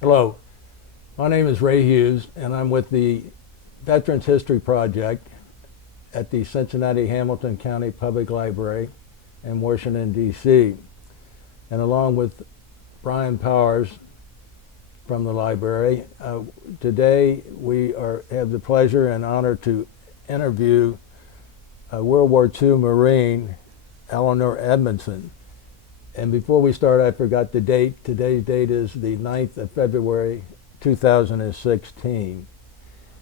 Hello, my name is Ray Hughes, and I'm with the Veterans History Project at the Cincinnati-Hamilton County Public Library in Washington, D.C. And along with Brian Powers from the library, today we have the pleasure and honor to interview World War II Marine Elinor Edmundson. And before we start, I forgot the date. Today's date is the 9th of February, 2016.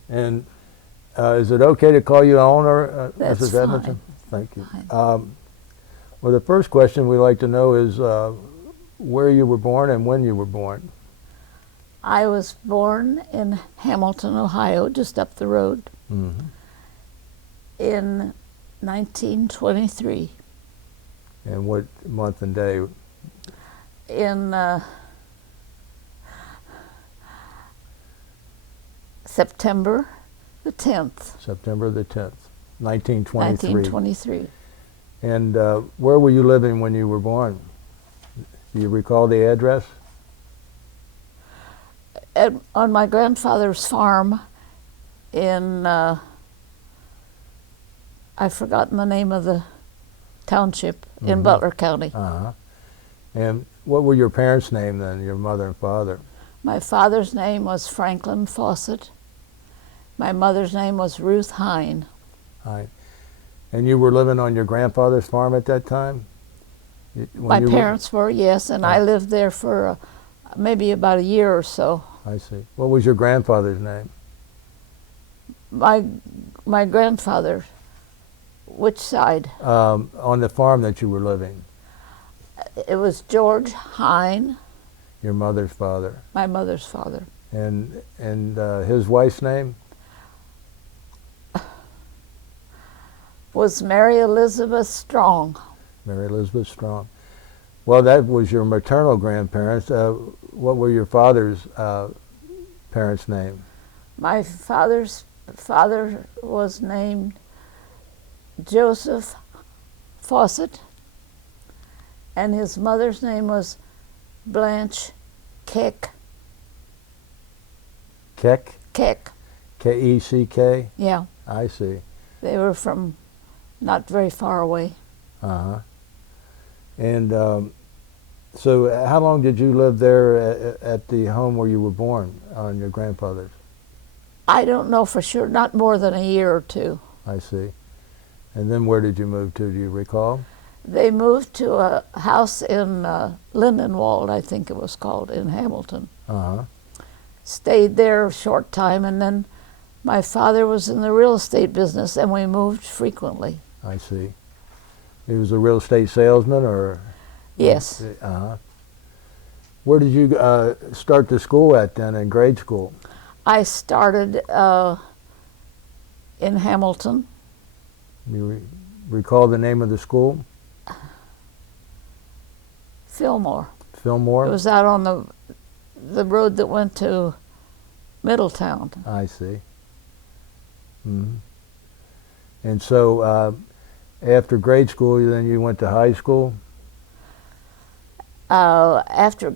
And is it okay to call you Elinor, That's Mrs. fine. Edmundson? Thank you. Fine. Well, the first question we'd like to know is where you were born and when you were born. I was born in Hamilton, Ohio, just up the road, Mm-hmm. in 1923. And what month and day? In September the 10th, September the 10th, 1923. 1923. And where were you living when you were born? Do you recall the address? On my grandfather's farm in, I've forgotten the name of the township, in Butler County. Uh-huh. And what were your parents' name then, your mother and father? My father's name was Franklin Faucett. My mother's name was Ruth Hine. Right. And you were living on your grandfather's farm at that time? My parents were, yes, and I lived there for maybe about a year or so. I see. What was your grandfather's name? My grandfather, which side? On the farm that you were living, It was George Hine, your mother's father. my mother's father. And his wife's name? Was Mary Elizabeth Strong. Mary Elizabeth Strong. Well, that was your maternal grandparents. What were your father's parents' name? My father's father was named Joseph Faucett, and his mother's name was Blanche Keck. Keck? Keck, K-E-C-K? yeah. I see. They were from not very far away. Uh-huh. And so how long did you live there at the home where you were born, on your grandfather's? I don't know for sure, not more than a year or two. I see. And then where did you move to? Do you recall? They moved to a house in Lindenwold, I think it was called, in Hamilton. Uh-huh. Stayed there a short time, and then my father was in the real estate business, and we moved frequently. I see. He was a real estate salesman, or? Yes. Uh-huh. Where did you start the school at then, in grade school? I started in Hamilton. You recall the name of the school? Fillmore. Fillmore? It was out on the road that went to Middletown. I see. Mm-hmm. And so after grade school, then you went to high school? After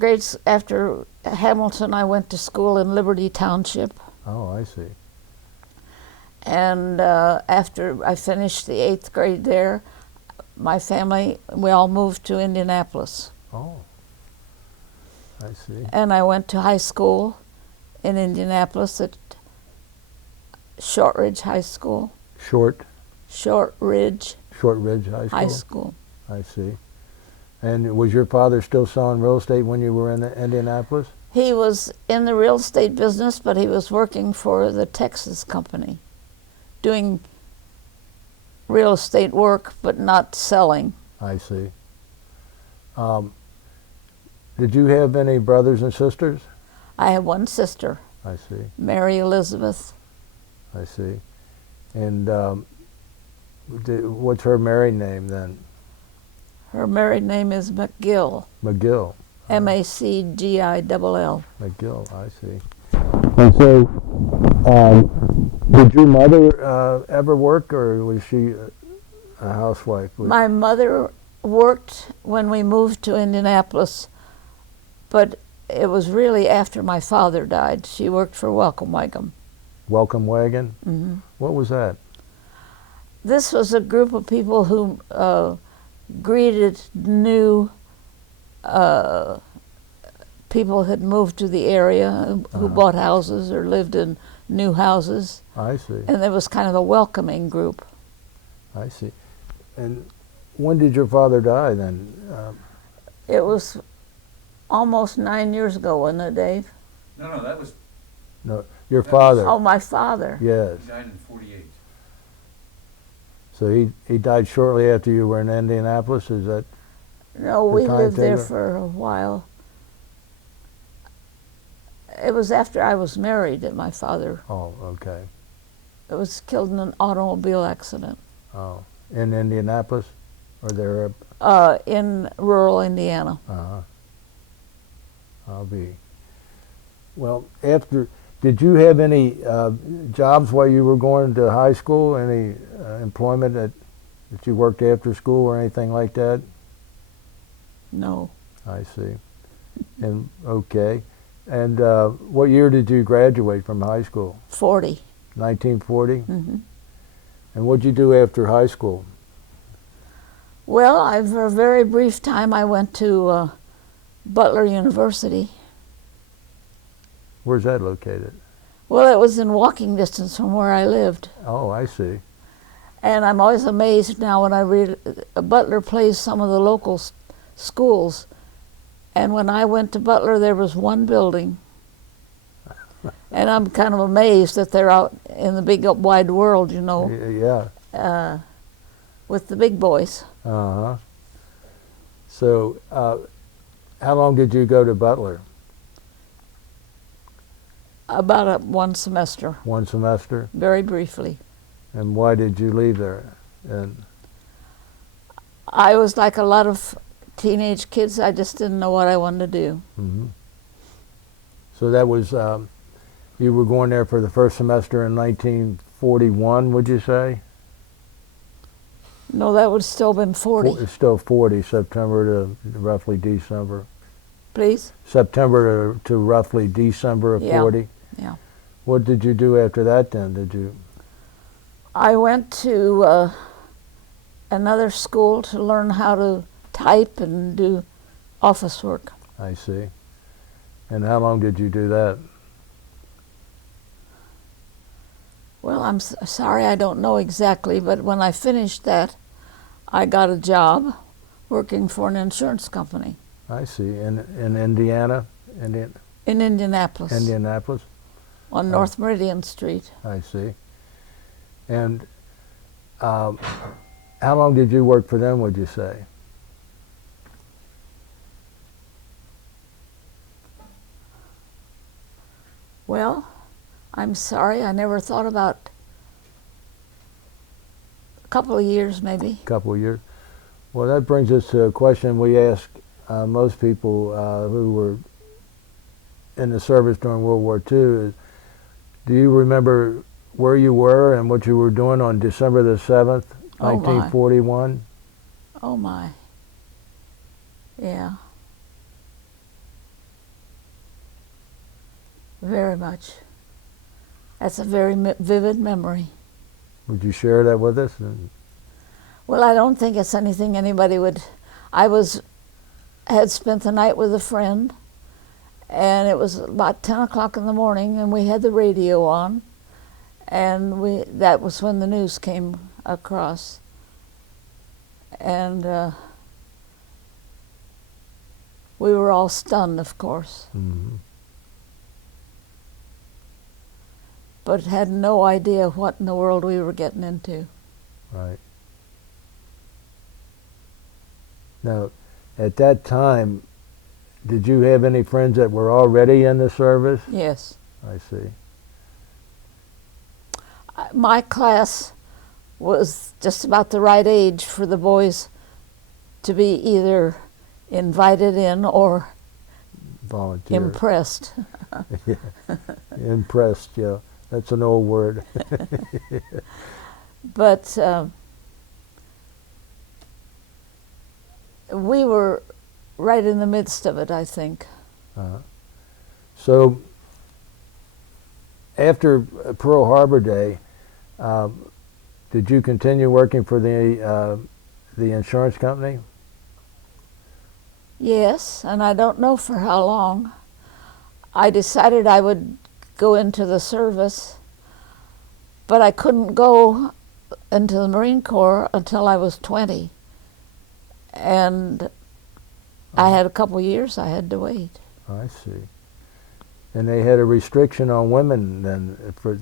Hamilton, I went to school in Liberty Township. Oh, I see. And after I finished the 8th grade there, my family, we all moved to Indianapolis. Oh, I see. And I went to high school in Indianapolis at Shortridge High School. Shortridge Shortridge High School? High School. I see. And was your father still selling real estate when you were in Indianapolis? He was in the real estate business, but he was working for the Texas company, doing real estate work, but not selling. I see. Did you have any brothers and sisters? I have one sister, I see. Mary Elizabeth. I see. And what's her married name then? Her married name is McGill. McGill. M-A-C-G-I-L-L. McGill, I see. And so, did your mother ever work, or was she a housewife? My mother worked when we moved to Indianapolis, but it was really after my father died. She worked for Welcome Wagon. Welcome Wagon? Hmm. What was that? This was a group of people who greeted new people had moved to the area who bought houses or lived in new houses. I see. And it was kind of a welcoming group. I see. And when did your father die then? It was almost 9 years ago, wasn't it, Dave? No, that was, No, your father. Oh, my father. Yes. he died in 48. So he died shortly after you were in Indianapolis. Is that? No, we lived there timetable? for a while. It was after I was married that my father Oh, okay. was killed in an automobile accident Oh, in Indianapolis, or there? in rural Indiana. I'll be. Well, after, did you have any jobs while you were going to high school? Any employment that you worked after school or anything like that? No, I see. And okay. And what year did you graduate from high school? 40. 1940. Hmm. And what'd you do after high school? Well, for a very brief time, I went to Butler University. Where's that located? Well, it was in walking distance from where I lived. Oh, I see. And I'm always amazed now when I read Butler plays some of the local schools. And when I went to Butler, there was one building. And I'm kind of amazed that they're out in the big wide world, you know, Yeah. with the big boys. Uh-huh. So, how long did you go to Butler? About one semester, One semester? very briefly. And why did you leave there? And I was like a lot of teenage kids. I just didn't know what I wanted to do. mhm. So that was, you were going there for the first semester in 1941, would you say? No, that would still been 40. It's still 40, September to roughly December. Please? September to roughly December of Yeah. 40? Yeah. What did you do after that then? Did you? I went to another school to learn how to type and do office work. I see. And how long did you do that? Well, I'm sorry, I don't know exactly, but when I finished that, I got a job working for an insurance company I see. In Indiana? in Indianapolis Indianapolis? on North Meridian Street. I see. And how long did you work for them, would you say? Well, I'm sorry, I never thought about a couple of years maybe. A couple of years. Well, that brings us to a question we ask most people who were in the service during World War II. Is, do you remember where you were and what you were doing on December the 7th, Oh, my. 1941? Oh my. Yeah. Very much. That's a very vivid memory. Would you share that with us? Well, I don't think it's anything anybody would. Had spent the night with a friend, and it was about 10 o'clock in the morning, and we had the radio on, and that was when the news came across. And we were all stunned, of course, Mm-hmm. but had no idea what in the world we were getting into. Right. Now, at that time, did you have any friends that were already in the service? Yes. I see. My class was just about the right age for the boys to be either invited in or Volunteer. impressed. Yeah. Impressed, yeah. That's an old word. But we were right in the midst of it, I think. Uh, So after Pearl Harbor Day, did you continue working for the insurance company? Yes, and I don't know for how long. I decided I would go into the service, but I couldn't go into the Marine Corps until I was 20. And I had a couple years I had to wait. I see. And they had a restriction on women then,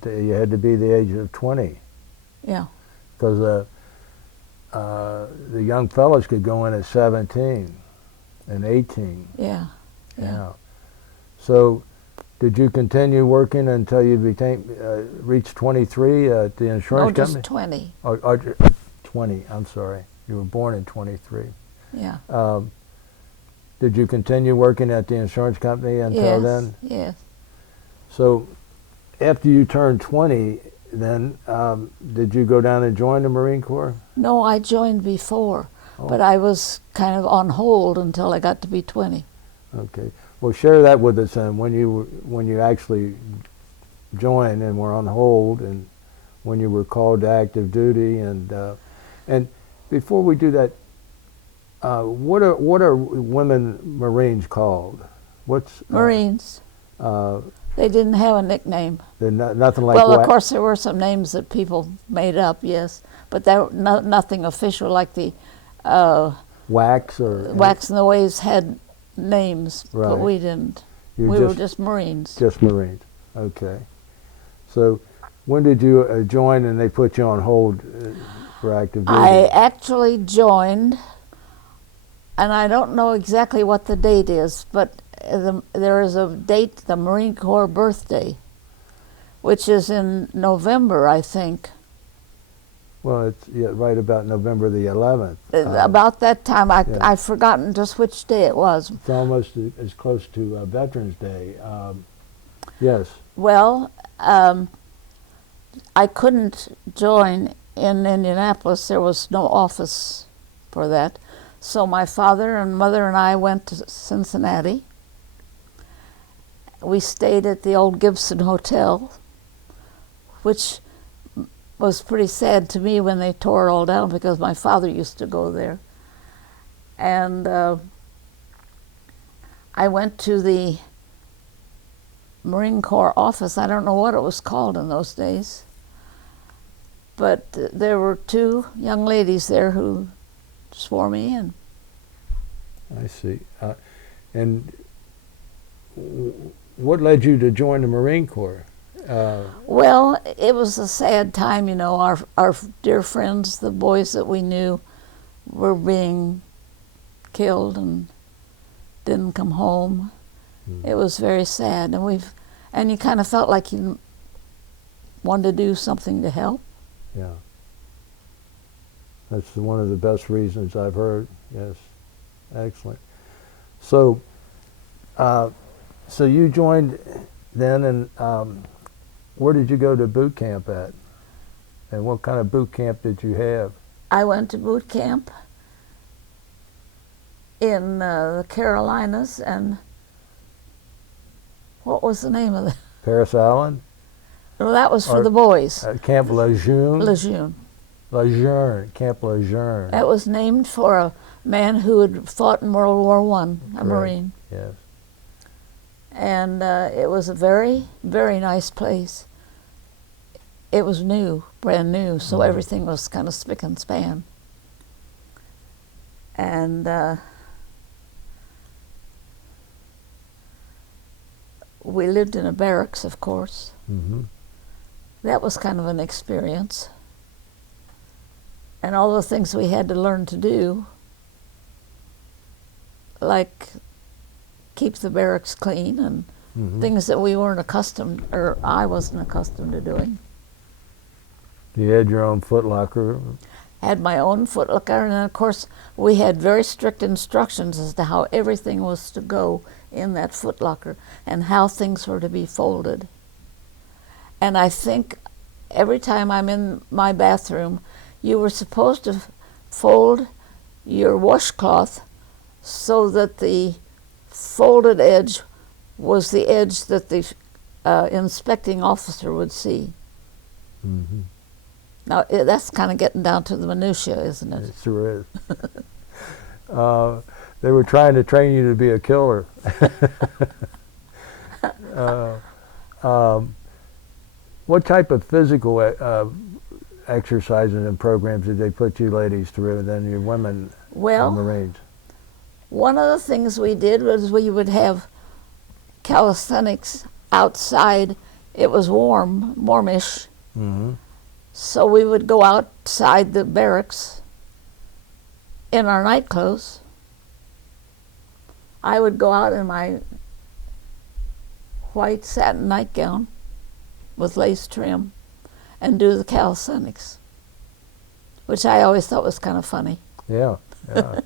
you had to be the age of 20. Yeah. Because the young fellas could go in at 17 and 18. Yeah. Yeah. So did you continue working until you reached 23 at the insurance No, company? just 20. Or 20, I'm sorry. You were born in 23. Yeah. Did you continue working at the insurance company until then? Yes. So after you turned 20, then did you go down and join the Marine Corps? No, I joined before, Oh. but I was kind of on hold until I got to be 20. Okay. Well, share that with us then, when you actually joined and were on hold, and when you were called to active duty, and before we do that, what are women Marines called? What's Marines. They didn't have a nickname. they're nothing like Well, of WAC? course, there were some names that people made up, yes, but there were nothing official like the Wax or Wax and the Waves had names, Right. but we didn't. You're We were just Marines. just Marines. Okay. So when did you join and they put you on hold for active duty? I actually joined, and I don't know exactly what the date is, but there is a date, the Marine Corps birthday, which is in November, I think. Well, it's right about November the 11th. About that time, yeah. I've forgotten just which day it was. It's almost as close to Veterans Day. Yes. Well, I couldn't join in Indianapolis. There was no office for that. So my father and mother and I went to Cincinnati. We stayed at the old Gibson Hotel, which was pretty sad to me when they tore it all down, because my father used to go there. And I went to the Marine Corps office. I don't know what it was called in those days, but there were two young ladies there who swore me in. I see. And what led you to join the Marine Corps? Well, it was a sad time, you know. Our dear friends, the boys that we knew, were being killed and didn't come home. It was very sad, and you kind of felt like you wanted to do something to help. Yeah. That's one of the best reasons I've heard. Yes. Excellent. So, so you joined then, and where did you go to boot camp at? And what kind of boot camp did you have? I went to boot camp in the Carolinas, and what was the name of it? Paris Island? Well, that was for Or- the boys. Camp Lejeune? Lejeune. Lejeune. Camp Lejeune. That was named for a man who had fought in World War I, a Correct. Marine. Yes. And it was a very, very nice place. It was new, brand new, so everything was kind of spick and span. And we lived in a barracks, of course. Mm-hmm. That was kind of an experience. And all the things we had to learn to do, like keep the barracks clean and Mm-hmm. things that we weren't accustomed, or I wasn't accustomed to doing. You had your own footlocker. Had my own footlocker, and then of course we had very strict instructions as to how everything was to go in that footlocker and how things were to be folded. And I think every time I'm in my bathroom, you were supposed to fold your washcloth so that the folded edge was the edge that the inspecting officer would see. Mm-hmm. Now, that's kind of getting down to the minutia, isn't it? It sure is. They were trying to train you to be a killer. What type of physical exercises and programs did they put you ladies through, and then you women Well, Marines? one of the things we did was we would have calisthenics outside. It was warmish, Mm-hmm. so we would go outside the barracks in our night clothes. I would go out in my white satin nightgown with lace trim and do the calisthenics, which I always thought was kind of funny. Yeah, yeah.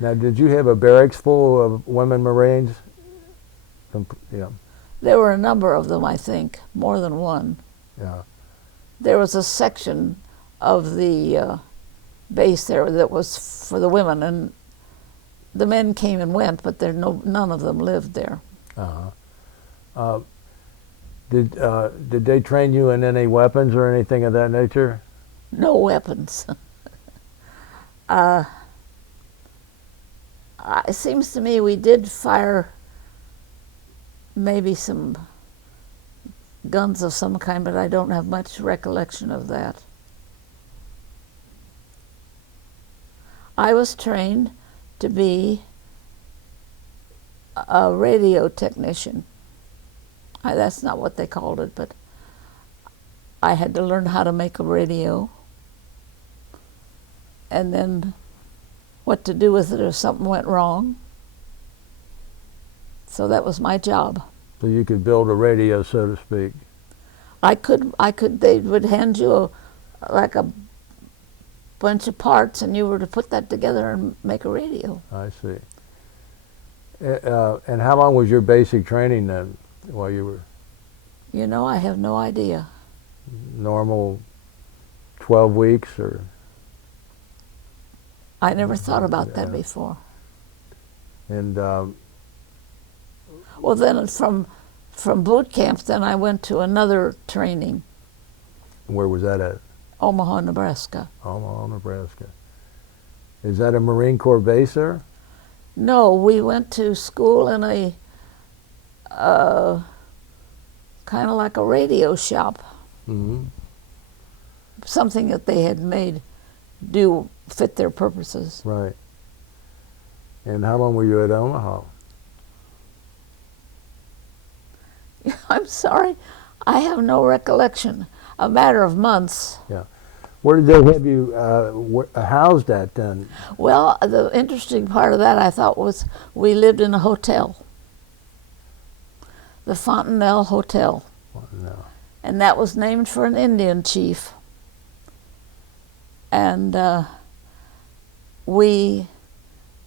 Now, did you have a barracks full of women Marines? Yeah, There were a number of them, I think, more than one. yeah. There was a section of the base there that was for the women, and the men came and went, but none of them lived there. Uh-huh. Did they train you in any weapons or anything of that nature? No weapons. It seems to me we did fire maybe some guns of some kind, but I don't have much recollection of that. I was trained to be a radio technician. That's not what they called it, but I had to learn how to make a radio and then what to do with it if something went wrong. So that was my job. So you could build a radio, so to speak. I could, they would hand you like a bunch of parts and you were to put that together and make a radio. I see. And how long was your basic training then, while you were You know, I have no idea. normal 12 weeks or? I never thought about that Yeah. before. And Well, then from boot camp, then I went to another training, where was that at? Omaha, Nebraska. Omaha, Nebraska. Is that a Marine Corps base there? No, we went to school in a kind of like a radio shop, Mm-hmm. something that they had made do fit their purposes. Right. And how long were you at Omaha? I'm sorry, I have no recollection. A matter of months. Where did they have you housed at then? Well, the interesting part of that I thought was we lived in a hotel, the Fontanelle Hotel, No. and that was named for an Indian chief. And we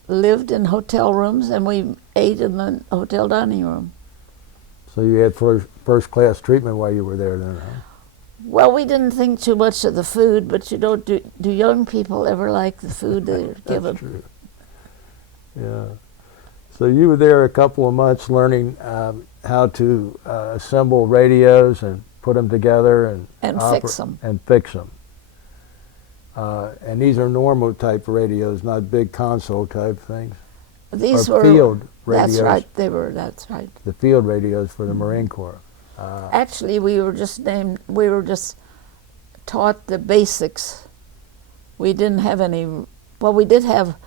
lived in hotel rooms and we ate in the hotel dining room. So you had first class treatment while you were there then, huh? Well, we didn't think too much of the food, but you know, do young people ever like the food they're given? That's true. Yeah. So you were there a couple of months learning how to assemble radios and put them together and Fix them. And fix them. And these are normal type radios, not big console type things. These or were field radios. That's right. They were. That's right. The field radios for the Marine Corps. Actually, we were just taught the basics. We didn't have any. Well, we did have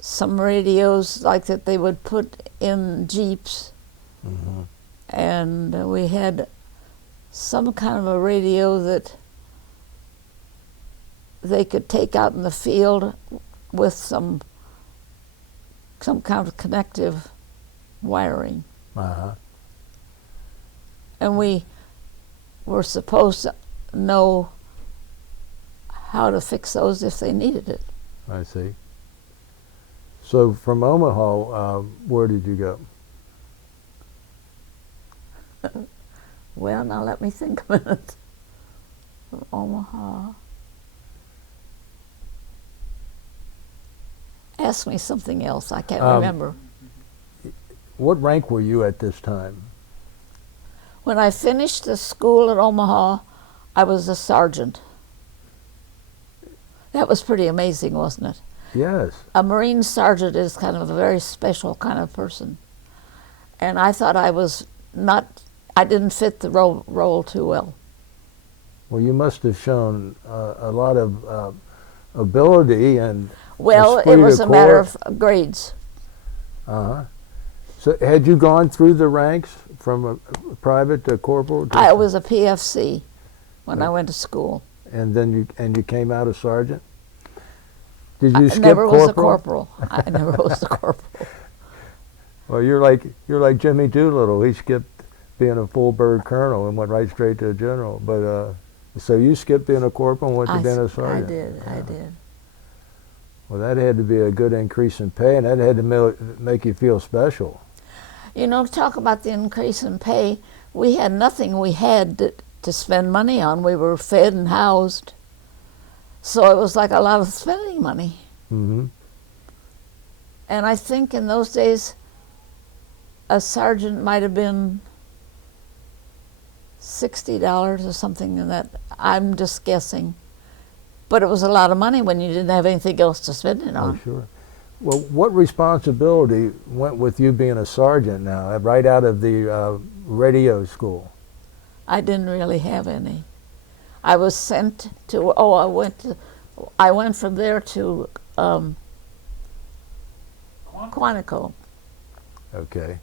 some radios like that they would put in Jeeps, Mm-hmm. and we had some kind of a radio that they could take out in the field with some kind of connective wiring. Uh-huh. And we were supposed to know how to fix those if they needed it. I see. So from Omaha, where did you go? Well, now let me think a minute. From Omaha. Ask me something else. I can't remember. what rank were you at this time? When I finished the school at Omaha, I was a sergeant. That was pretty amazing, wasn't it? Yes. A Marine sergeant is kind of a very special kind of person. And I thought I didn't fit the role too well. Well, you must have shown a lot of ability and Well, esprit it was de a matter corps. of grades. Uh-huh. So had you gone through the ranks from a private to corporal? I was a PFC when I went to school. And then you came out a sergeant? Did you I skip never corporal? was a corporal. I never was a corporal. Well, you're like Jimmy Doolittle. He skipped being a full bird colonel and went right straight to a general. But so you skipped being a corporal and went to being a sergeant. I did. Well, that had to be a good increase in pay, and that had to make you feel special. You know, talk about the increase in pay. We had nothing we had to spend money on. We were fed and housed. So it was like a lot of spending money. Mm-hmm. And I think in those days, a sergeant might have been $60 or something in that. I'm just guessing. But it was a lot of money when you didn't have anything else to spend it on. Oh, sure. Well, what responsibility went with you being a sergeant now, right out of the radio school? I didn't really have any. I was sent to, I went from there to Quantico. Okay.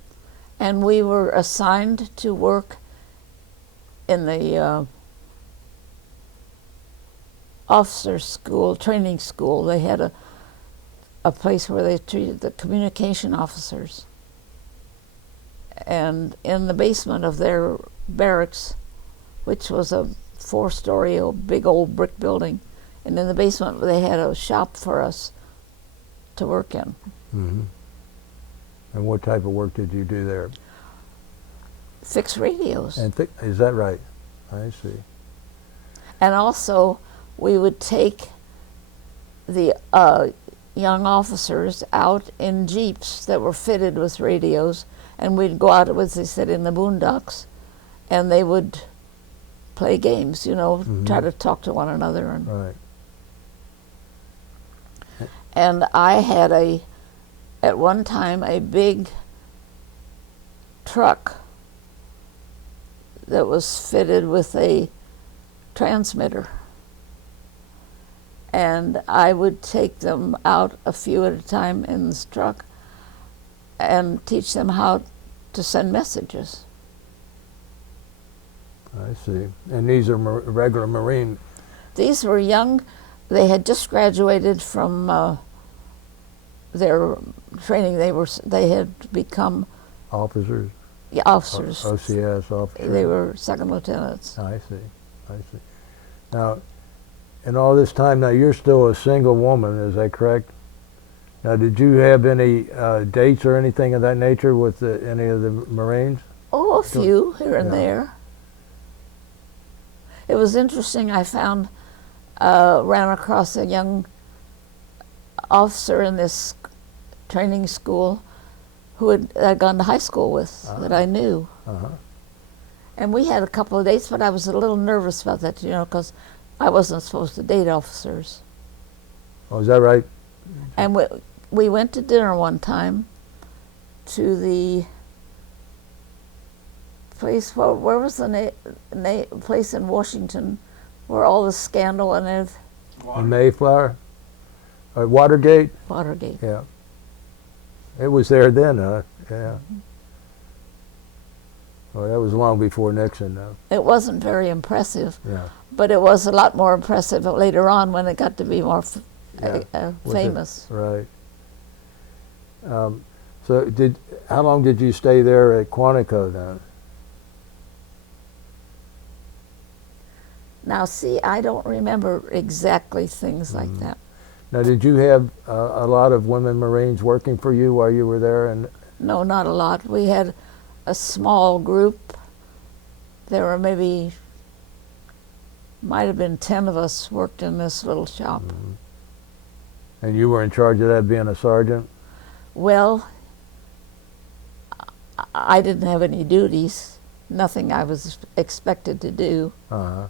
And we were assigned to work in the officer school, training school. They had a place where they treated the communication officers. And in the basement of their barracks, which was a 4-story big old brick building, and in the basement they had a shop for us to work in. Mm-hmm. And what type of work did you do there? Fix radios. And is that right? I see. And also, we would take the young officers out in jeeps that were fitted with radios, and we'd go out, as they said, in the boondocks, and they would play games, you know, try to talk to one another. And, Right. and I had at one time, a big truck that was fitted with a transmitter. And I would take them out a few at a time in this truck and teach them how to send messages. I see. And these are regular Marine. These were young. They had just graduated from their training. They had become Officers? officers. OCS officers? They were second lieutenants. I see. I see. Now, in all this time, now you're still a single woman, is that correct? Now, did you have any dates or anything of that nature with any of the Marines? Oh, a few here and Yeah. there. It was interesting. I ran across a young officer in this training school who I'd gone to high school with, that I knew. Uh-huh. And we had a couple of dates, but I was a little nervous about that, you know, because I wasn't supposed to date officers. Oh, is that right? And we went to dinner one time to the place, where was the place in Washington where all the scandal and everything? In Mayflower? Watergate? Watergate. Yeah. It was there then, huh? Yeah. Well, that was long before Nixon, though. It wasn't very impressive, Yeah. but it was a lot more impressive later on when it got to be more famous. Right. So how long did you stay there at Quantico then? Now, see, I don't remember exactly things like that. Now, did you have a lot of women Marines working for you while you were there? And No, not a lot. We had a small group. There were might have been 10 of us worked in this little shop. and you were in charge of that, being a sergeant? Well, I didn't have any duties, nothing I was expected to do. Uh-huh.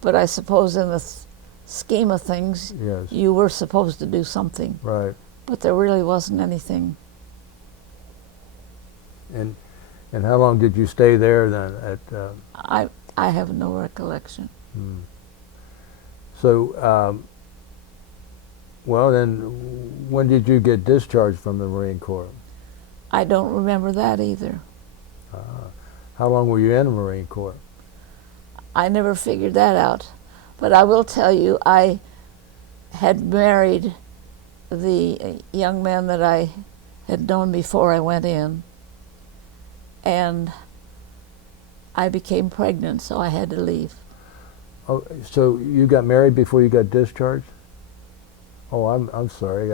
But I suppose in the scheme of things, Yes. you were supposed to do something. Right. But there really wasn't anything. And how long did you stay there then? I have no recollection. So, well then, when did you get discharged from the Marine Corps? I don't remember that either. How long were you in the Marine Corps? I never figured that out. But I will tell you, I had married the young man that I had known before I went in, and I became pregnant, so I had to leave. Oh, so you got married before you got discharged? Oh, I'm sorry.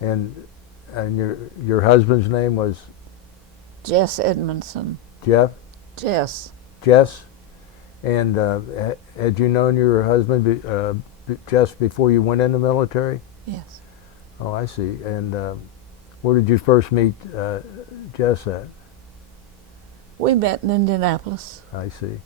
And your husband's name was Jess Edmundson. Jeff? Jess. Jess? And had you known your husband just before you went in the military? Yes. Oh, I see. And where did you first meet Jess at? We met in Indianapolis. I see.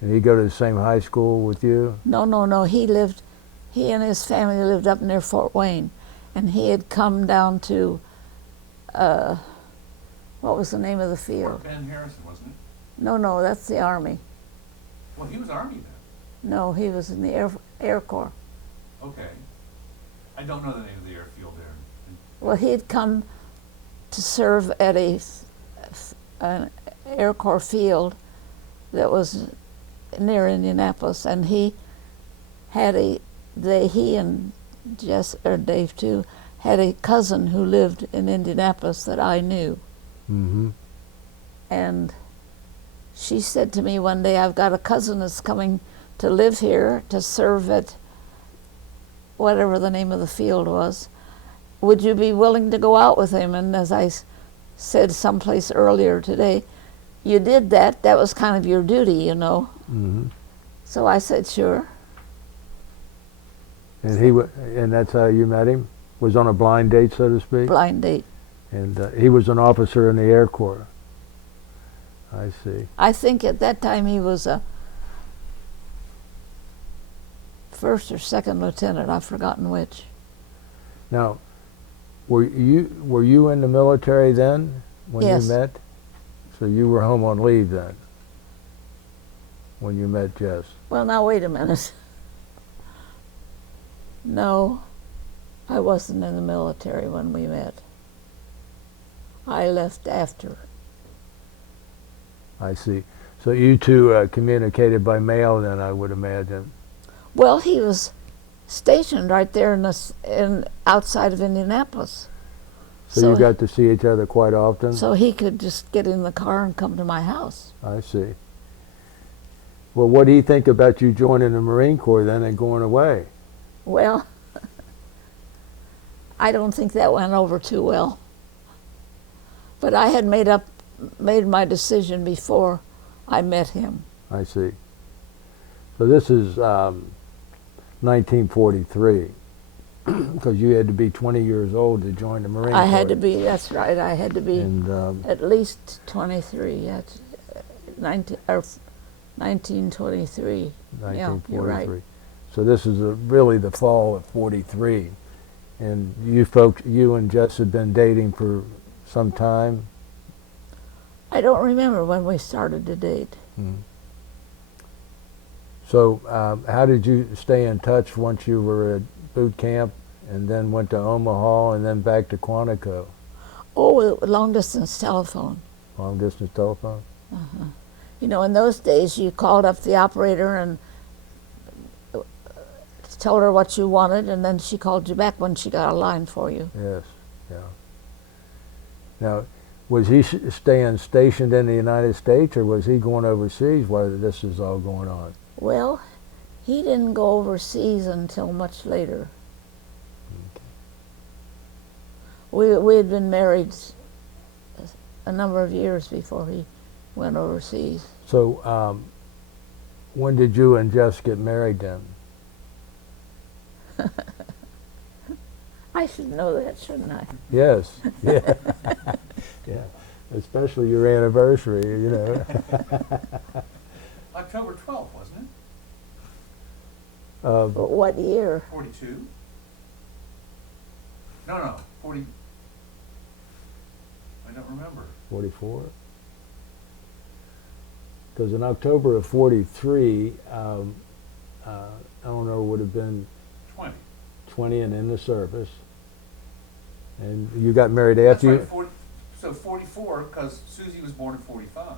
And he go to the same high school with you? No. He and his family lived up near Fort Wayne, and he had come down to, what was the name of the field? Fort Ben Harrison, wasn't it? No, that's the Army. Well, he was Army then. No, he was in the Air Corps. Okay. I don't know the name of the airfield there. Well, he had come to serve at an Air Corps field that was near Indianapolis, and he and Jess, or Dave too, had a cousin who lived in Indianapolis that I knew. Mm-hmm. And she said to me one day, I've got a cousin that's coming to live here to serve at whatever the name of the field was. Would you be willing to go out with him? And as I said someplace earlier today, you did that. That was kind of your duty, you know. Mm-hmm. So I said, sure. And and that's how you met him? Was on a blind date, so to speak? Blind date. And he was an officer in the Air Corps. I see. I think at that time he was a first or second lieutenant. I've forgotten which. Now, were you in the military then when Yes. you met? So you were home on leave then when you met Jess? Well, now wait a minute. No, I wasn't in the military when we met. I left after. I see. So you two communicated by mail then, I would imagine. Well, he was stationed right there in outside of Indianapolis. So you got to see each other quite often? So he could just get in the car and come to my house. I see. Well, what do you think about you joining the Marine Corps then and going away? Well, I don't think that went over too well. But I had made my decision before I met him. I see. So this is 1943, because you had to be 20 years old to join the Marine Corps. I had to be, that's right, I had to be And, at least 23, yeah, 1923. 1943. Yeah, you're right. So this is really the fall of 43. And you and Jess had been dating for some time? I don't remember when we started to date. So how did you stay in touch once you were at boot camp and then went to Omaha and then back to Quantico? Oh, long distance telephone. Long distance telephone? You know, in those days you called up the operator and told her what you wanted, and then she called you back when she got a line for you. Yes, yeah. Now, was he staying stationed in the United States, or was he going overseas while this is all going on? Well, he didn't go overseas until much later. We had been married a number of years before he went overseas. So when did you and Jess get married then? I should know that, shouldn't I? Yes. Yeah. Yeah. Especially your anniversary, you know. October 12th, wasn't it? But what year? 42? No, 40. I don't remember. 44. Because in October of 43, Elinor would have been 20. 20 and in the service. And you got married That's after right, you? 40, so 44, because Susie was born in 45.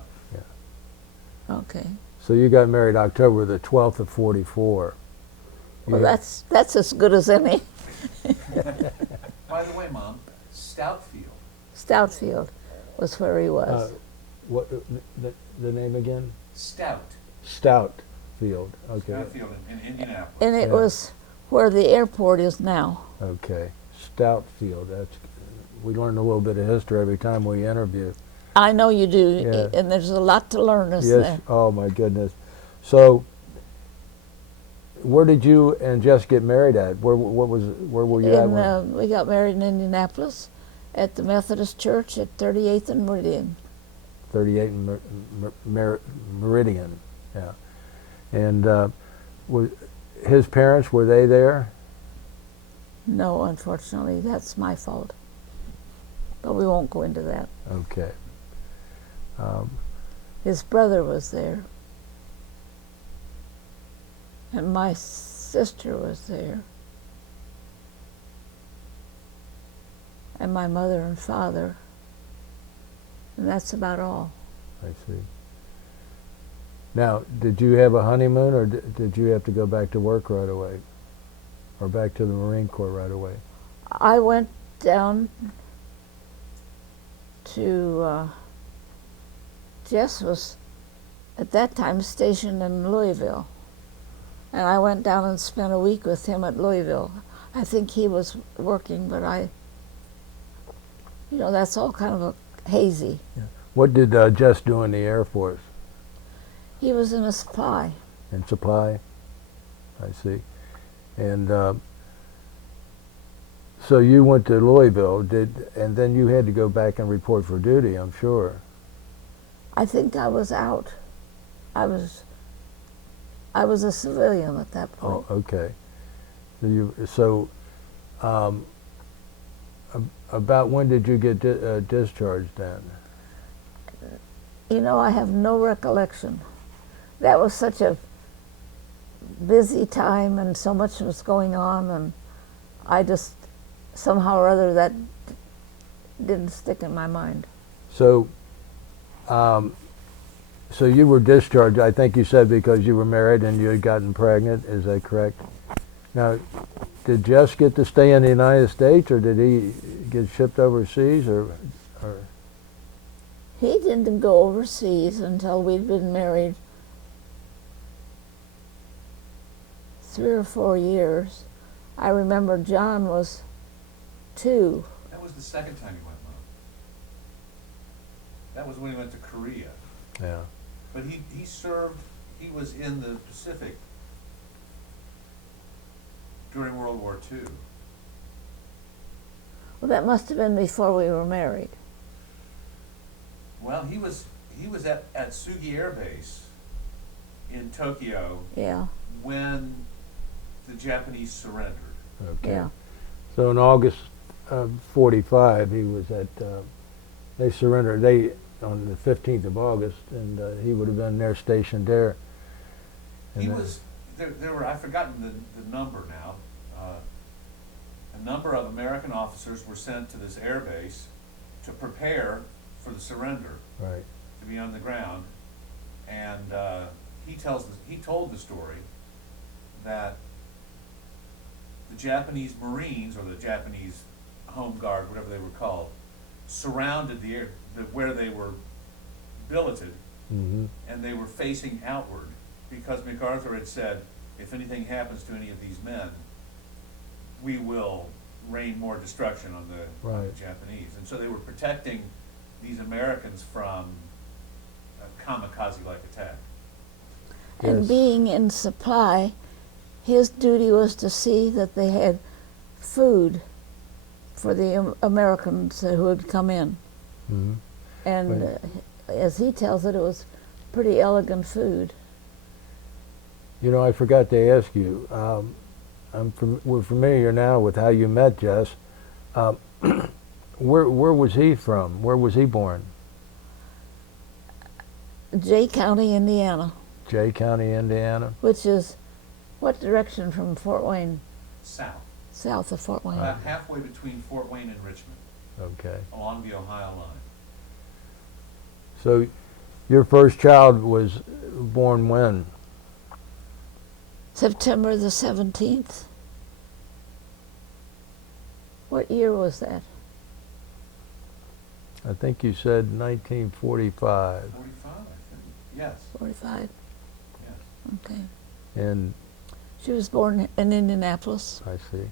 Okay. So you got married October the 12th of 44. Well, Yeah. that's as good as any. By the way, Mom, Stoutfield. Stoutfield was where he was. What the name again? Stout. Stoutfield. Okay. Stoutfield in Indianapolis. And it Yeah. was where the airport is now. Okay. Stoutfield. We learn a little bit of history every time we interview. I know you do, Yeah. and there's a lot to learn, isn't Yes. there? Oh my goodness. So, where did you and Jess get married at? Where were you at? We got married in Indianapolis at the Methodist Church at 38th and Meridian. 38 and Meridian. Yeah. And his parents, were they there? No, unfortunately, that's my fault. But we won't go into that. Okay. His brother was there. And my sister was there. And my mother and father. And that's about all. I see. Now, did you have a honeymoon, or did you have to go back to work right away? Or back to the Marine Corps right away? I went down to, Jess was at that time stationed in Louisville. And I went down and spent a week with him at Louisville. I think he was working, but that's all kind of hazy. What did Jess do in the Air Force? He was in a supply. In supply? I see. And so you went to Louisville, and then you had to go back and report for duty, I'm sure. I think I was out. I was a civilian at that point. Oh, okay. So about when did you get discharged then? I have no recollection. That was such a busy time and so much was going on, and I just, somehow or other, that didn't stick in my mind. So, so you were discharged, I think you said, because you were married and you had gotten pregnant, is that correct? Now, did Jess get to stay in the United States, or did he get shipped overseas, or? He didn't go overseas until we'd been married 3 or 4 years. I remember John was 2. That was the second time he went, Mom. That was when he went to Korea. Yeah. But he served, he was in the Pacific during World War II. Well, that must have been before we were married. Well, he was at Sugi Air Base in Tokyo Yeah, when the Japanese surrendered. Okay. yeah. So in August of 45, he was at, they surrendered, on the 15th of August, and he would have been there, stationed there. And He then- was, there were, I've forgotten the number now. A number of American officers were sent to this air base to prepare for the surrender, Right. to be on the ground. And he told the story that the Japanese Marines, or the Japanese Home Guard, whatever they were called, surrounded where they were billeted, Mm-hmm. and they were facing outward, because MacArthur had said, if anything happens to any of these men, we will rain more destruction on the Right. Japanese. And so they were protecting these Americans from a kamikaze-like attack. And Yes. being in supply, his duty was to see that they had food for the Americans who had come in. Mhm. And Right. as he tells it, it was pretty elegant food. You know, I forgot to ask you. We're familiar now with how you met Jess. Um, where was he from? Where was he born? Jay County, Indiana, Jay County, Indiana. which is what direction from Fort Wayne? South, South of Fort Wayne. about halfway between Fort Wayne and Richmond, Okay. along the Ohio line. So, your first child was born when? September the 17th. What year was that? I think you said 1945. 45, I think. Yes, 45. yes. Okay. And She was born in Indianapolis. I see.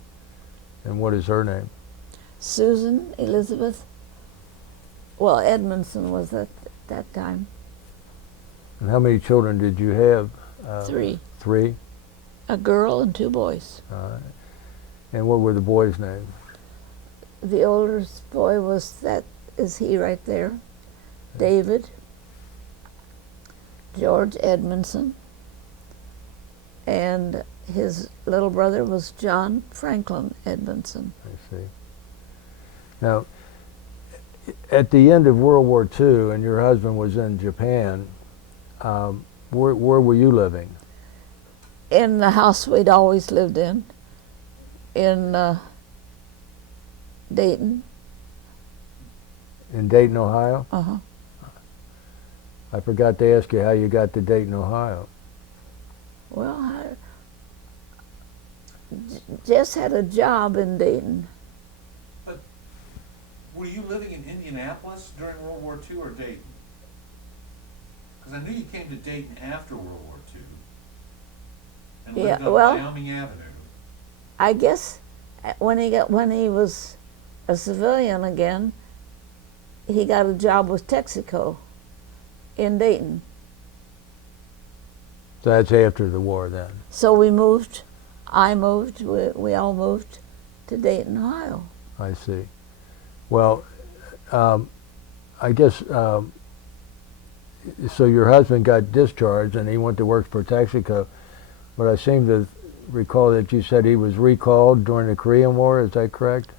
And what is her name? Susan Elizabeth. Well, Edmundson was at that time. And how many children did you have? 3. 3. A girl and 2 boys. And what were the boys' names? The oldest boy is he right there, David, George Edmundson, and his little brother was John Franklin Edmundson. I see. Now, at the end of World War II, and your husband was in Japan, where were you living? In the house we'd always lived in Dayton. In Dayton, Ohio? Uh-huh. I forgot to ask you how you got to Dayton, Ohio. Well, Jess had a job in Dayton. Were you living in Indianapolis during World War II or Dayton? Because I knew you came to Dayton after World War II and Yeah, lived on well- Wyoming Avenue. I guess when he was a civilian again, he got a job with Texaco in Dayton. So that's after the war then. So we all moved to Dayton, Ohio. I see. Well, I guess, so your husband got discharged and he went to work for Texaco, but I seem to recall that you said he was recalled during the Korean War, is that correct?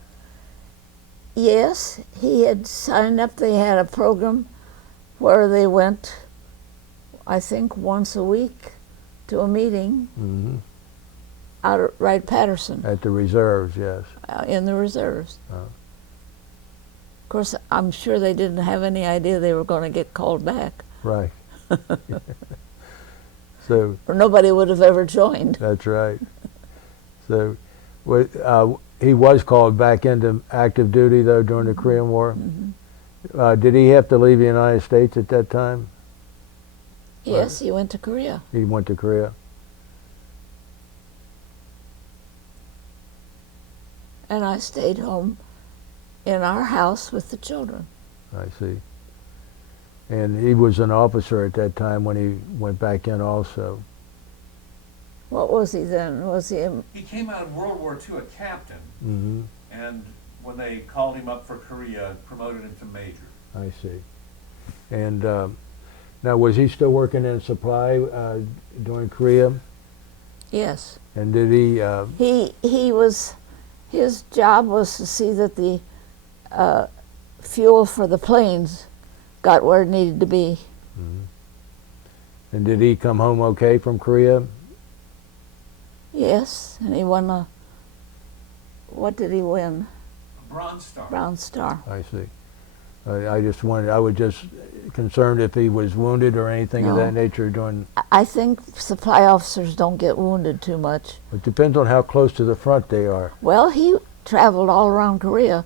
Yes, he had signed up. They had a program where they went, I think, once a week to a meeting Mm-hmm. out at Wright-Patterson At the reserves, yes. in the reserves. Oh. Of course, I'm sure they didn't have any idea they were going to get called back, Right. So, or nobody would have ever joined. that's right. So, he was called back into active duty, though, during the Korean War. Mhm. Did he have to leave the United States at that time? Yes, he went to Korea. He went to Korea. And I stayed home in our house with the children. I see. And he was an officer at that time when he went back in also. What was he then? Was he He came out of World War II a captain, Mm-hmm. and when they called him up for Korea, promoted him to major. I see. And now, was he still working in supply during Korea? Yes. And did he? He was. His job was to see that the fuel for the planes got where it needed to be. And did he come home okay from Korea? Yes, and he won a. What did he win? A Bronze Star. Bronze Star. I see. I just wanted. I was just concerned if he was wounded or anything of No. that nature during. I think supply officers don't get wounded too much. It depends on how close to the front they are. Well, he traveled all around Korea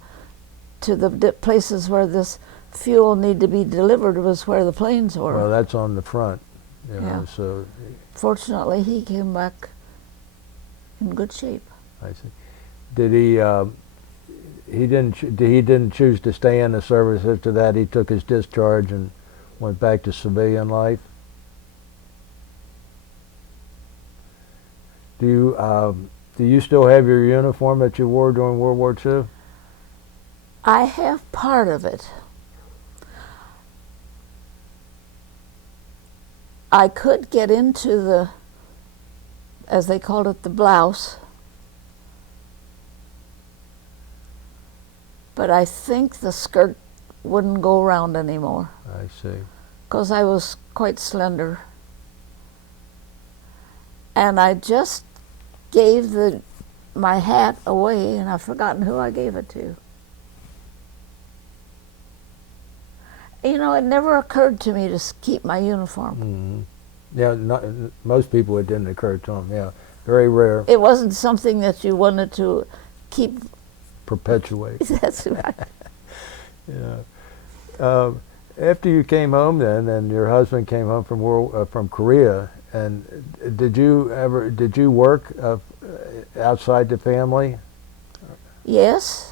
to the places where this fuel needed to be delivered was where the planes were. Well, that's on the front, you know. Yeah. So Fortunately, he came back in good shape. I see. Did he? He didn't choose to stay in the service after that. He took his discharge and went back to civilian life. Do you still have your uniform that you wore during World War II? I have part of it. I could get into the, as they called it, the blouse, but I think the skirt wouldn't go around anymore I see. because I was quite slender. And I just gave my hat away, and I've forgotten who I gave it to. You know, it never occurred to me to keep my uniform. Mm-hmm. Yeah, not, most people it didn't occur to them. Yeah, very rare. It wasn't something that you wanted to keep. Perpetuate. That's right. Yeah. After you came home, then, and your husband came home from Korea, and did you work outside the family? Yes.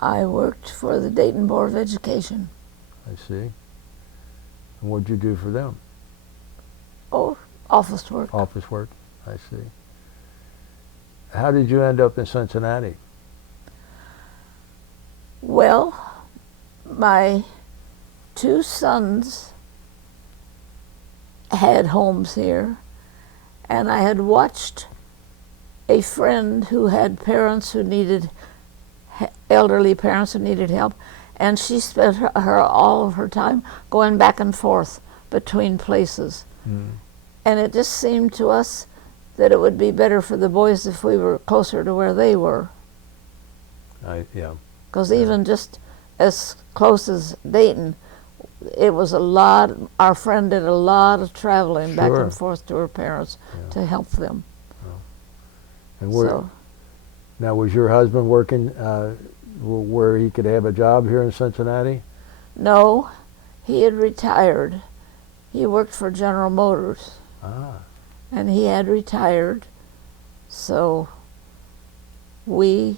I worked for the Dayton Board of Education. I see. And what'd you do for them? Oh, office work. Office work. I see. How did you end up in Cincinnati? Well, my two sons had homes here, and I had watched a friend who had parents who needed, elderly parents who needed help, and she spent all of her time going back and forth between places. And it just seemed to us that it would be better for the boys if we were closer to where they were. Yeah. Because even just as close as Dayton, it was a lot, our friend did a lot of traveling back Sure. and forth to her parents to help them. And So, now, was your husband working where he could have a job here in Cincinnati? no, he had retired. He worked for General Motors, Ah, and he had retired. So we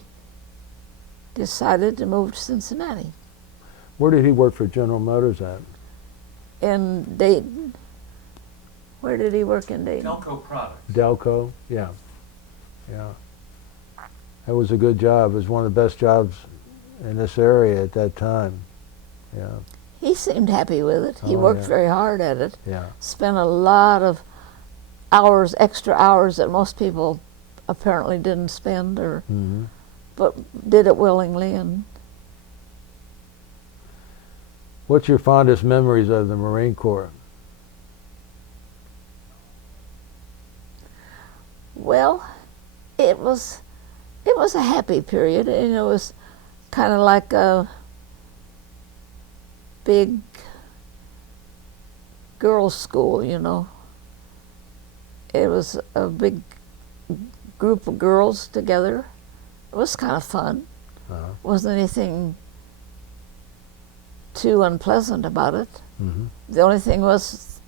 decided to move to Cincinnati. where did he work for General Motors at? In Dayton. Where did he work in Dayton? Delco Products. Delco? Yeah. Yeah. That was a good job. It was one of the best jobs in this area at that time. Yeah. He seemed happy with it. He Oh, worked yeah. very hard at it. Yeah. Spent a lot of hours, extra hours that most people apparently didn't spend, or Mm-hmm. but did it willingly. And What's your fondest memories of the Marine Corps? well, it was a happy period, and it was kind of like a big girls' school, you know. It was a big group of girls together. It was kind of fun. Uh-huh. Wasn't anything too unpleasant about it. Mm-hmm. The only thing was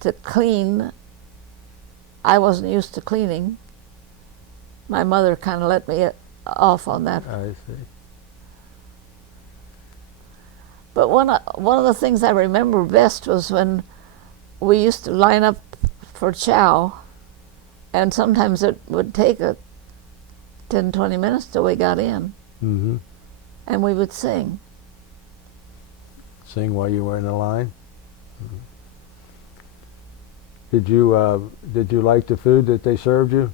to clean. I wasn't used to cleaning. My mother kind of let me off on that. I see. But one of the things I remember best was when we used to line up for chow, and sometimes it would take 10, 20 minutes till we got in, Mm-hmm. and we would sing. Sing while you were in the line? Mm-hmm. Did you like the food that they served you?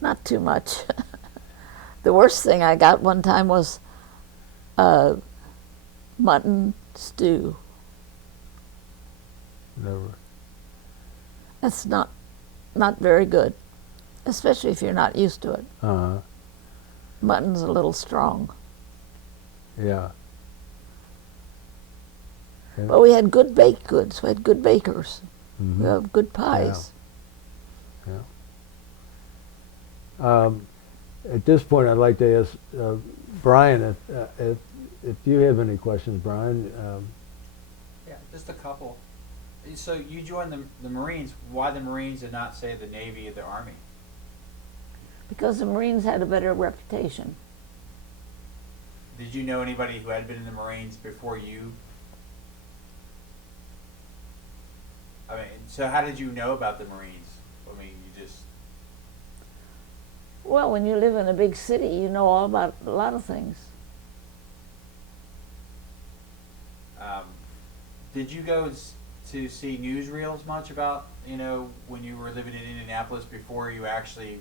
Not too much. The worst thing I got one time was mutton stew. Never. That's not very good, especially if you're not used to it. Uh-huh. Mutton's a little strong. Yeah. But we had good baked goods. We had good bakers. Mm-hmm. We had good pies. At this point, I'd like to ask Brian if you have any questions, Brian. Yeah, just a couple. So you joined the Marines. Why the Marines and not, say, the Navy or the Army? Because the Marines had a better reputation. Did you know anybody who had been in the Marines before you? I mean, so how did you know about the Marines? I mean, you just... Well, when you live in a big city, you know all about a lot of things. Did you go to see newsreels much about, when you were living in Indianapolis before you actually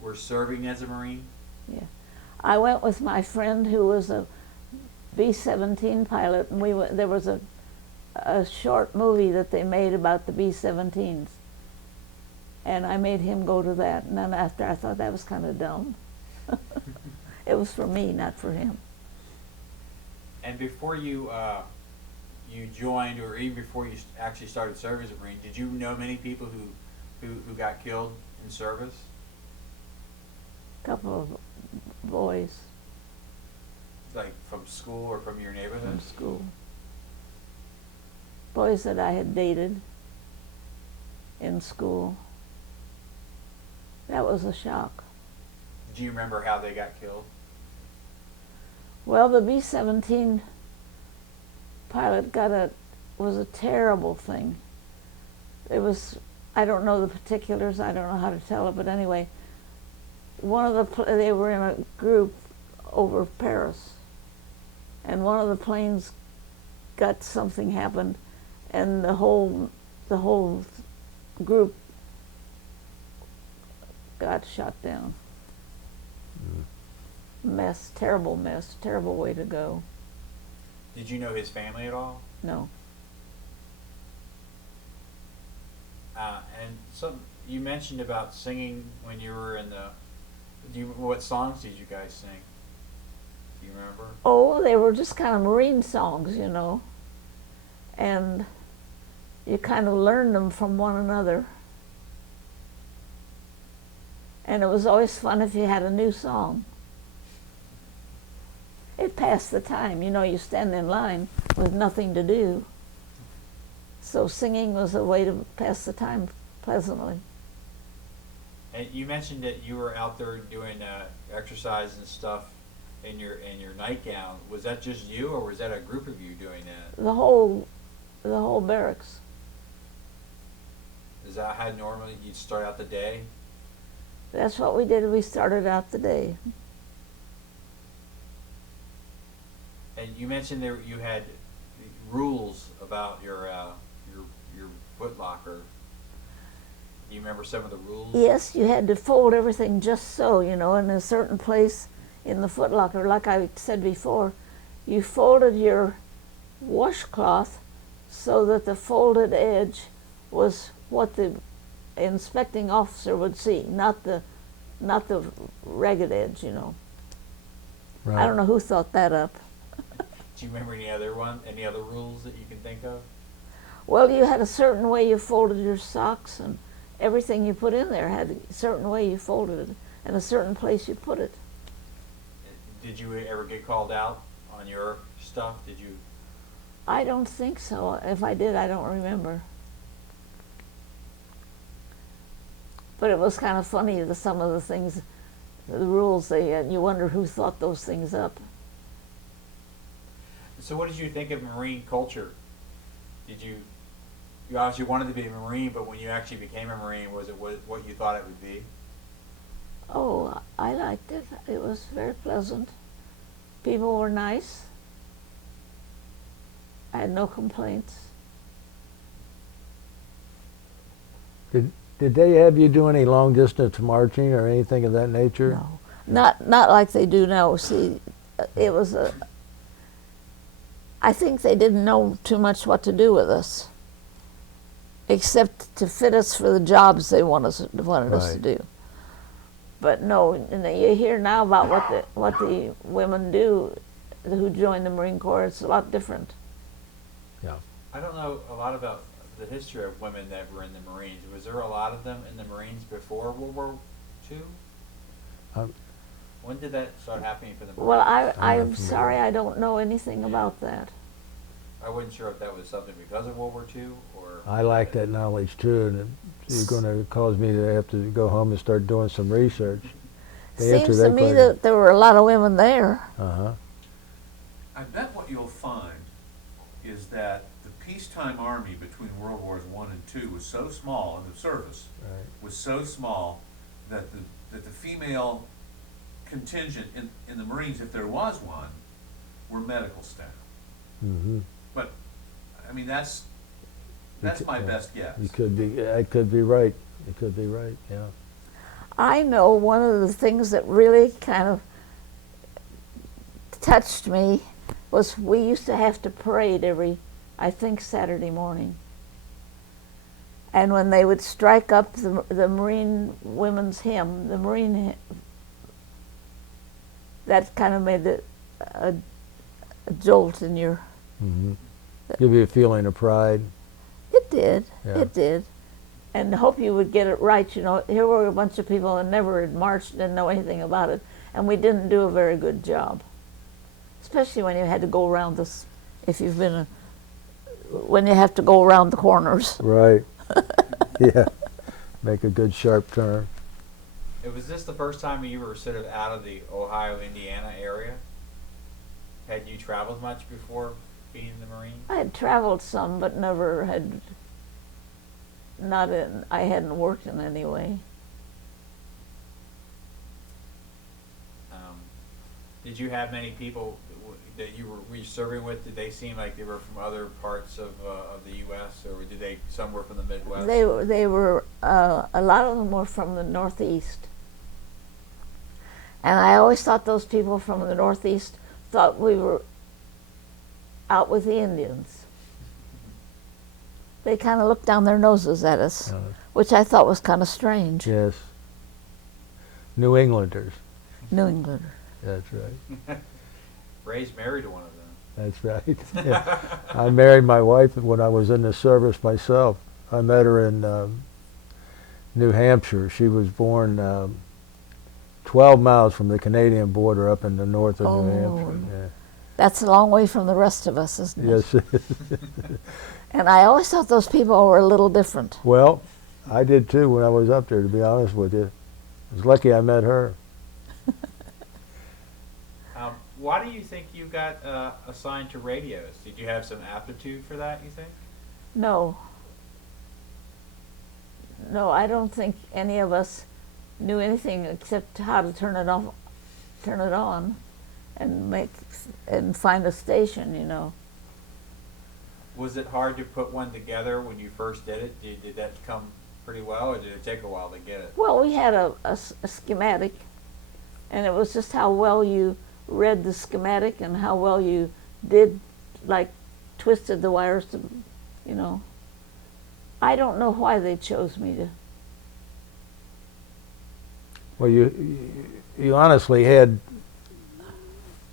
were serving as a Marine? Yeah. I went with my friend who was a B-17 pilot, and there was a short movie that they made about the B-17s. And I made him go to that, and then after I thought that was kind of dumb. It was for me, not for him. And before you joined, or even before you actually started serving as a Marine, did you know many people who got killed in service? A couple of boys Like from school or from your neighborhood? from school. Boys that I had dated in school. That was a shock. Do you remember how they got killed? Well, the B-17 pilot was a terrible thing. It was, I don't know the particulars, I don't know how to tell it, but anyway, they were in a group over Paris, and one of the planes something happened, and the whole group got shot down. Terrible mess, terrible way to go. Did you know his family at all? No. And you mentioned about singing when you were in the. What songs did you guys sing? Do you remember? Oh, they were just kind of Marine songs, and you kind of learned them from one another. And it was always fun if you had a new song. It passed the time. You stand in line with nothing to do. So singing was a way to pass the time pleasantly. And you mentioned that you were out there doing exercise and stuff in your nightgown. Was that just you, or was that a group of you doing that? The whole barracks. Is that how normally you'd start out the day? That's what we did. We started out the day. And you mentioned you had rules about your foot locker. Do you remember some of the rules? Yes, you had to fold everything just so, in a certain place in the foot locker. Like I said before, you folded your washcloth so that the folded edge was what the inspecting officer would see, not the ragged edge, Right. I don't know who thought that up. Do you remember any other rules that you can think of? Well, you had a certain way you folded your socks, and everything you put in there had a certain way you folded it and a certain place you put it. Did you ever get called out on your stuff? Did you? I don't think so. If I did, I don't remember. But it was kind of funny, some of the things, the rules they had. You wonder who thought those things up. So what did you think of Marine culture? You obviously wanted to be a Marine, but when you actually became a Marine, was it what you thought it would be? Oh, I liked it. It was very pleasant. People were nice. I had no complaints. Did they have you do any long distance marching or anything of that nature? No, not like they do now. See, it was I think they didn't know too much what to do with us, except to fit us for the jobs they wanted us to Right. do. But no, you hear now about what the women do who join the Marine Corps. It's a lot different. Yeah. I don't know a lot about the history of women that were in the Marines. Was there a lot of them in the Marines before World War II? When did that start happening for the Marines? Well, I'm I'm not sorry, familiar. I don't know anything about that. I wasn't sure if that was something because of World War II or. I like that knowledge too, and you're going to cause me to have to go home and start doing some research. Seems to me that there were a lot of women there. Uh-huh. I bet what you'll find is that the peacetime army between World Wars I and II was so small, and the service Right. was so small that the that the female contingent in the Marines, if there was one, were medical staff. Mm-hmm. But, I mean, that's my best guess. You could be. It could be right. It could be right. Yeah. I know one of the things that really kind of touched me was we used to have to parade every, I think, Saturday morning. And when they would strike up the Marine Women's Hymn, that kind of made a jolt in your... Mm-hmm. Give you a feeling of pride. It did. Yeah. It did. And hope you would get it right. You know, here were a bunch of people that never had marched, didn't know anything about it, and we didn't do a very good job. Especially when you had to go around this, if you've been, when you have to go around the corners. Right. Yeah. Make a good sharp turn. Was this the first time you were sort of out of the Ohio, Indiana area? Had you traveled much before being in the Marines? I had traveled some, but never had, I hadn't worked in any way. Did you have many people that you were serving with? Did they seem like they were from other parts of the U.S., or did they, some were from the Midwest? They were a lot of them were from the Northeast. And I always thought those people from the Northeast thought we were out with the Indians. They kind of looked down their noses at us, which I thought was kind of strange. Yes. New Englanders. New Englander. That's right. Ray's married to one of them. That's right. Yeah. I married my wife when I was in the service myself. I met her in New Hampshire. She was born 12 miles from the Canadian border up in the north of New Hampshire. Yeah. That's a long way from the rest of us, isn't it? Yes, it is. And I always thought those people were a little different. Well, I did too when I was up there, to be honest with you. I was lucky I met her. Why do you think you got assigned to radios? Did you have some aptitude for that, you think? No. No, I don't think any of us knew anything except how to turn it off, turn it on, and find a station, you know. Was it hard to put one together when you first did it? Did that come pretty well, or did it take a while to get it? Well, we had a schematic, and it was just how well you read the schematic and how well you did, like, twisted the wires to, you know. I don't know why they chose me to. Well, you honestly had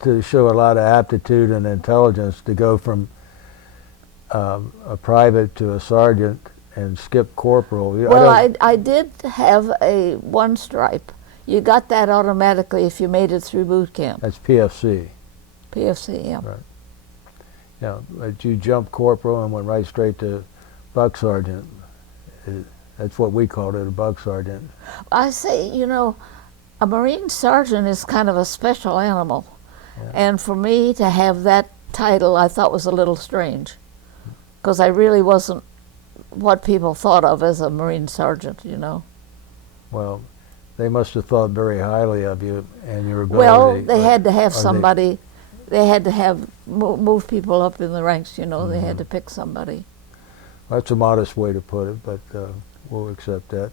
to show a lot of aptitude and intelligence to go from a private to a sergeant and skip corporal. Well, I did have a one stripe. You got that automatically if you made it through boot camp. That's PFC. PFC, yeah. Right. Yeah, but you jumped corporal and went right straight to buck sergeant. That's what we called it, a buck sergeant. I say, you know, a Marine sergeant is kind of a special animal. Yeah. And for me to have that title, I thought was a little strange. Because I really wasn't what people thought of as a Marine sergeant, you know. Well, they must have thought very highly of you and your ability. Well, they had to have somebody. They had to have move people up in the ranks, you know. Mm-hmm. They had to pick somebody. That's a modest way to put it, but we'll accept that.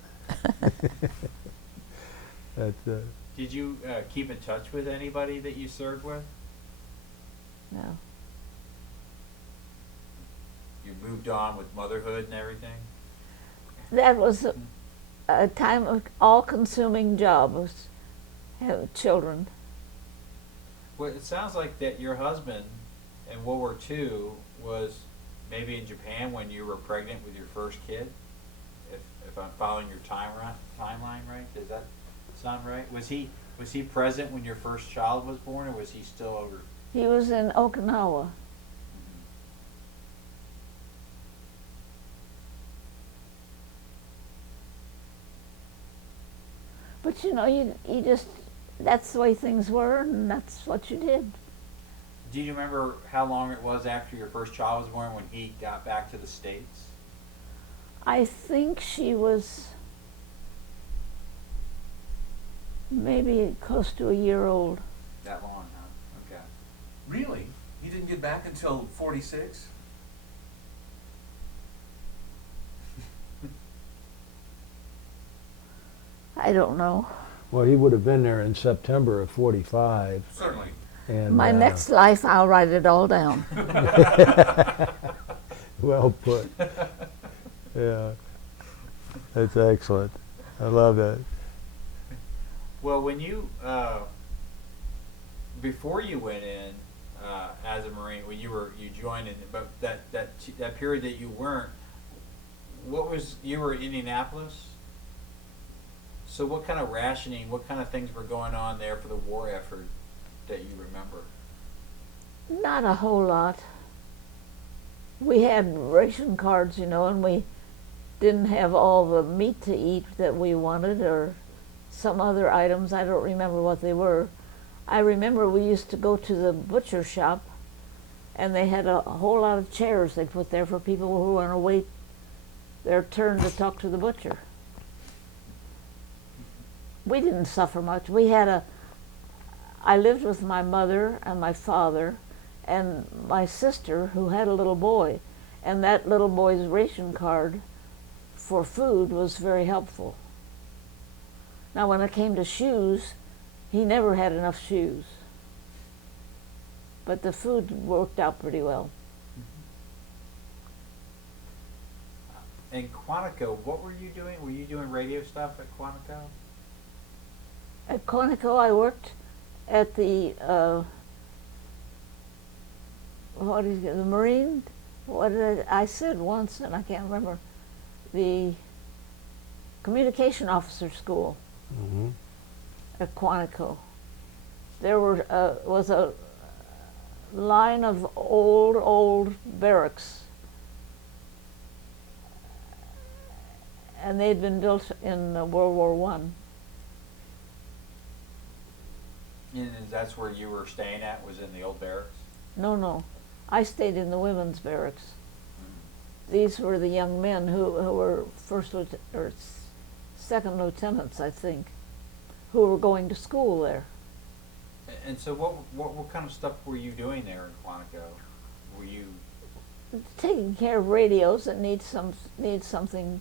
Did you keep in touch with anybody that you served with? No. You moved on with motherhood and everything? That was a time of all-consuming job, was have children. Well, it sounds like that your husband in World War II was maybe in Japan when you were pregnant with your first kid, if I'm following your timeline right. Does that sound right? Was he present when your first child was born, or was he still over? He was in Okinawa. But you know, you just, that's the way things were, and that's what you did. Do you remember how long it was after your first child was born when he got back to the States? I think she was maybe close to a year old. That long, huh? Okay. Really? He didn't get back until 46? I don't know. Well, he would have been there in September of 45. Certainly. And, My next life, I'll write it all down. Well put. Yeah. That's excellent. I love that. Well, when you before you went in as a Marine, when you joined in, but that period that you weren't, you were in Indianapolis? So what kind of rationing, what kind of things were going on there for the war effort that you remember? Not a whole lot. We had ration cards, and we didn't have all the meat to eat that we wanted, or some other items. I don't remember what they were. I remember we used to go to the butcher shop, and they had a whole lot of chairs they put there for people who want to wait their turn to talk to the butcher. We didn't suffer much. I lived with my mother and my father and my sister, who had a little boy, and that little boy's ration card for food was very helpful. Now, when it came to shoes, he never had enough shoes, but the food worked out pretty well. In Quantico, what were you doing? Were you doing radio stuff at Quantico? At Quantico, I worked at the the Marine. What did I said once, and I can't remember. The communication officer school at Quantico. There was a line of old barracks, and they'd been built in World War I. And that's where you were staying at, was in the old barracks? No. I stayed in the women's barracks. These were the young men who were second lieutenants, I think, who were going to school there. And so what kind of stuff were you doing there in Quantico? Were you Taking care of radios that need something.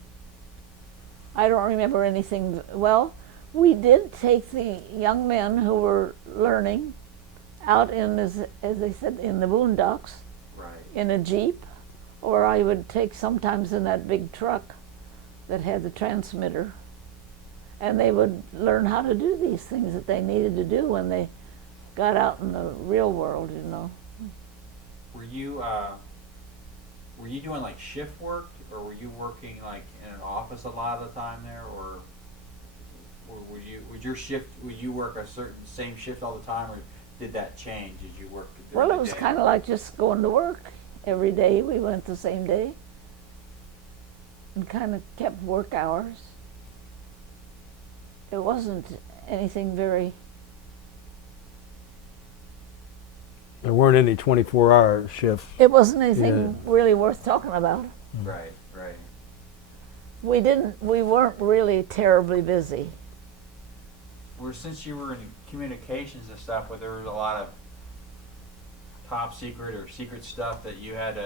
I don't remember anything. Well, we did take the young men who were learning out in, as they said, in the boondocks, right? in a Jeep, or I would take sometimes in that big truck that had the transmitter, and they would learn how to do these things that they needed to do when they got out in the real world, Were you doing like shift work, or were you working like in an office a lot of the time there, or would you work a certain same shift all the time, or did that change? Did you work during Well, the it was day? kind of like just going to work every day. We went the same day and kind of kept work hours. It wasn't anything very. There weren't any 24-hour shifts. It wasn't anything really worth talking about. Right. We weren't really terribly busy. Well, since you were in communications and stuff, where there was a lot of top secret or secret stuff that you had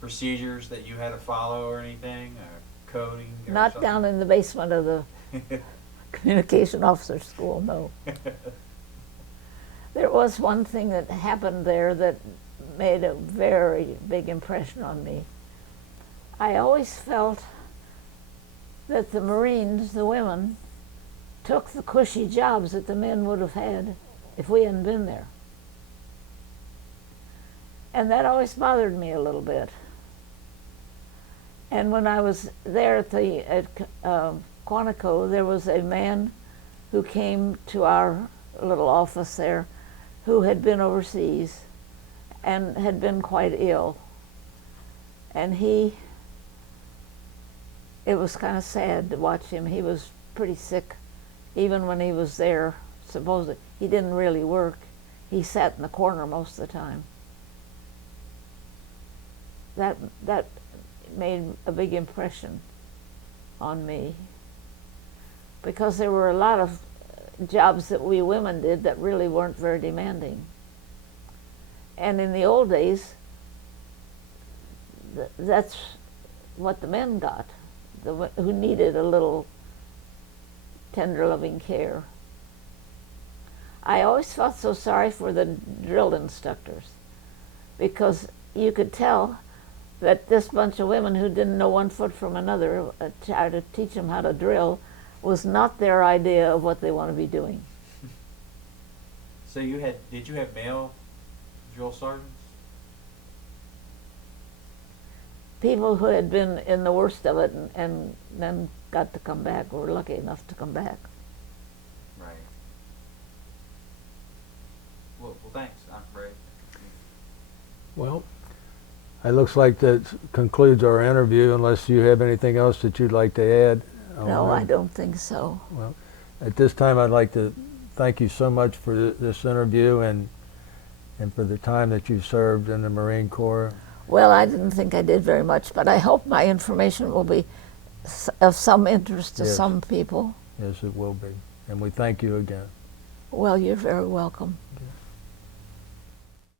procedures that you had to follow or anything, or coding? Or Not something? down in the basement of the communication officer school, no. There was one thing that happened there that made a very big impression on me. I always felt that the Marines, the women, took the cushy jobs that the men would have had if we hadn't been there. And that always bothered me a little bit. And when I was there at Quantico, there was a man who came to our little office there who had been overseas and had been quite ill. And it was kind of sad to watch him. He was pretty sick even when he was there. Supposedly, he didn't really work. He sat in the corner most of the time. That made a big impression on me, because there were a lot of jobs that we women did that really weren't very demanding. And in the old days, that's what the men got, who needed a little tender, loving care. I always felt so sorry for the drill instructors, because you could tell that this bunch of women who didn't know one foot from another, try to teach them how to drill, was not their idea of what they want to be doing. So did you have male drill sergeants? People who had been in the worst of it and then got to come back, were lucky enough to come back. Right. Well, thanks. I'm ready. Well, it looks like that concludes our interview, unless you have anything else that you'd like to add. No, I don't think so. Well, at this time, I'd like to thank you so much for this interview and for the time that you served in the Marine Corps. Well, I didn't think I did very much, but I hope my information will be of some interest to Yes. some people. Yes, it will be. And we thank you again. Well, you're very welcome. Okay.